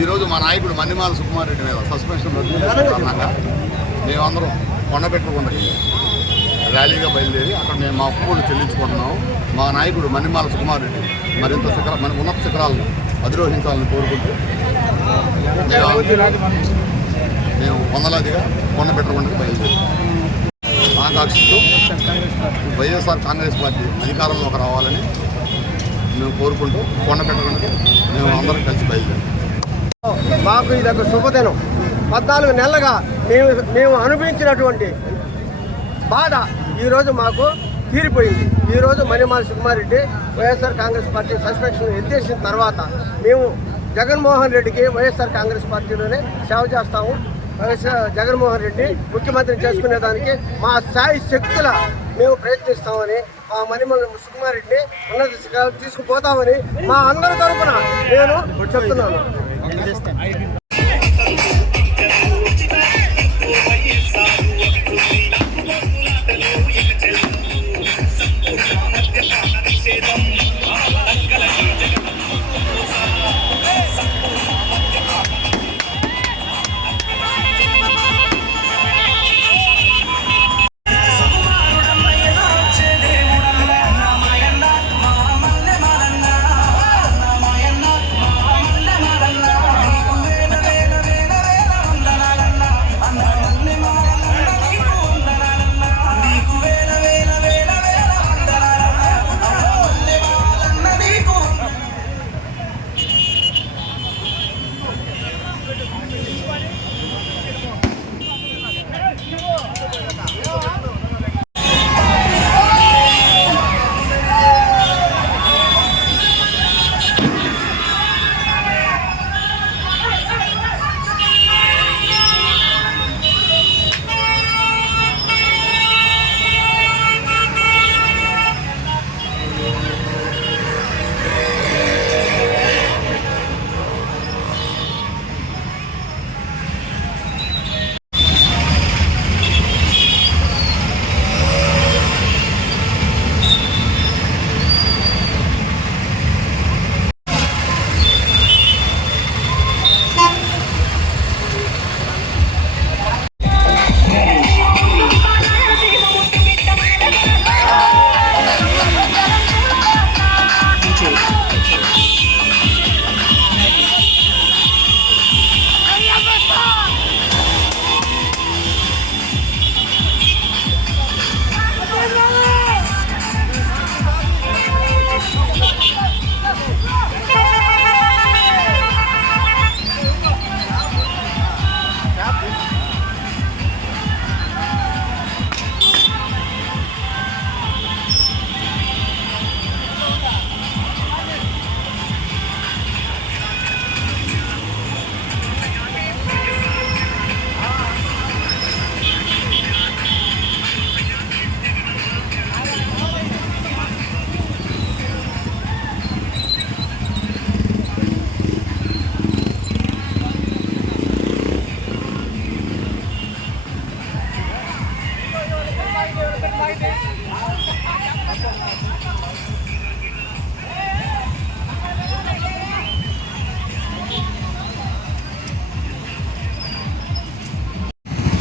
ఈరోజు మా నాయకుడు మన్నిమాల సుకుమార్ రెడ్డి మీద సస్పెన్షన్ రద్దు చేసిన కారణంగా మేమందరం కొండపెట్టుకుంటే ర్యాలీగా బయలుదేరి అక్కడ మేము మా ఒప్పుకోలు చెల్లించుకుంటున్నాము. మా నాయకుడు మన్నిమాల సుకుమార్ రెడ్డి మరింత మన ఉన్నత శిఖరాలను అధిరోహించాలని కోరుకుంటూ మేము వందలాదిగా కొండపెట్టుకుంటే బయలుదేరి ఆకాంక్షిస్తూ వైఎస్ఆర్ కాంగ్రెస్ పార్టీ అధికారంలోకి రావాలని మేము కోరుకుంటూ కొండపెట్టుకుంటే మేము అందరం కలిసి బయలుదేరాం. మాకు ఇదొక శుభదినం. 14 నెలలుగా మేము అనుభవించినటువంటి బాధ ఈరోజు మాకు తీరిపోయింది. ఈరోజు మన్నిమాల సుకుమార్ రెడ్డి వైఎస్ఆర్ కాంగ్రెస్ పార్టీ సస్పెన్షన్ ఎత్తేసిన తర్వాత మేము జగన్మోహన్ రెడ్డికి వైఎస్ఆర్ కాంగ్రెస్ పార్టీలోనే సేవ చేస్తాము. జగన్మోహన్ రెడ్డి ముఖ్యమంత్రిని చేసుకునేదానికి మా స్థాయి శక్తుల మేము ప్రయత్నిస్తామని, మా మన్నిమాల సుకుమార్ రెడ్డిని ఉన్నత శిఖరాలు తీసుకుపోతామని మా అందరి తరఫున నేను చెప్తున్నాను.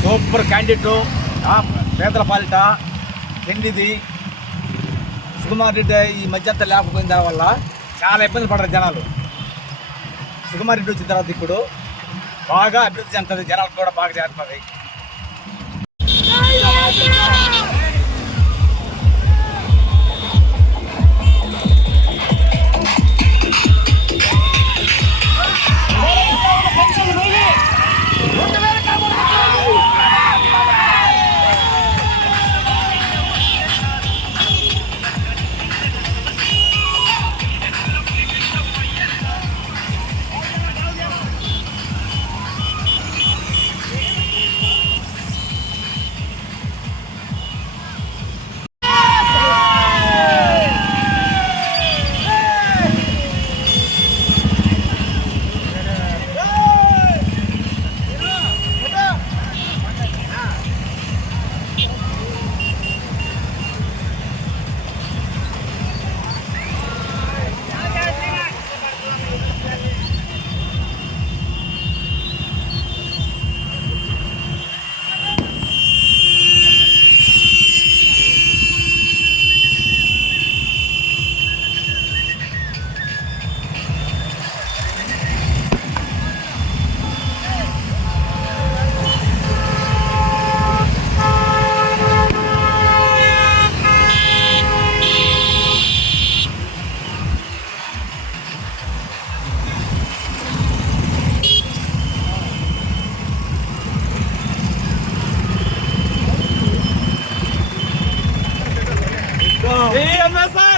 సూపర్ క్యాండిడేట్ పేదల పాలిట తిండిది సుకుమార్ రెడ్డి ఈ మధ్యంతా లేకపోయిన దానివల్ల చాలా ఇబ్బంది పడరు జనాలు. సుకుమార్ రెడ్డి వచ్చిన తర్వాత ఇప్పుడు బాగా అభివృద్ధి చెందుతుంది, జనాలు కూడా బాగా చేరుతుంది. ఎంఎస్ఆర్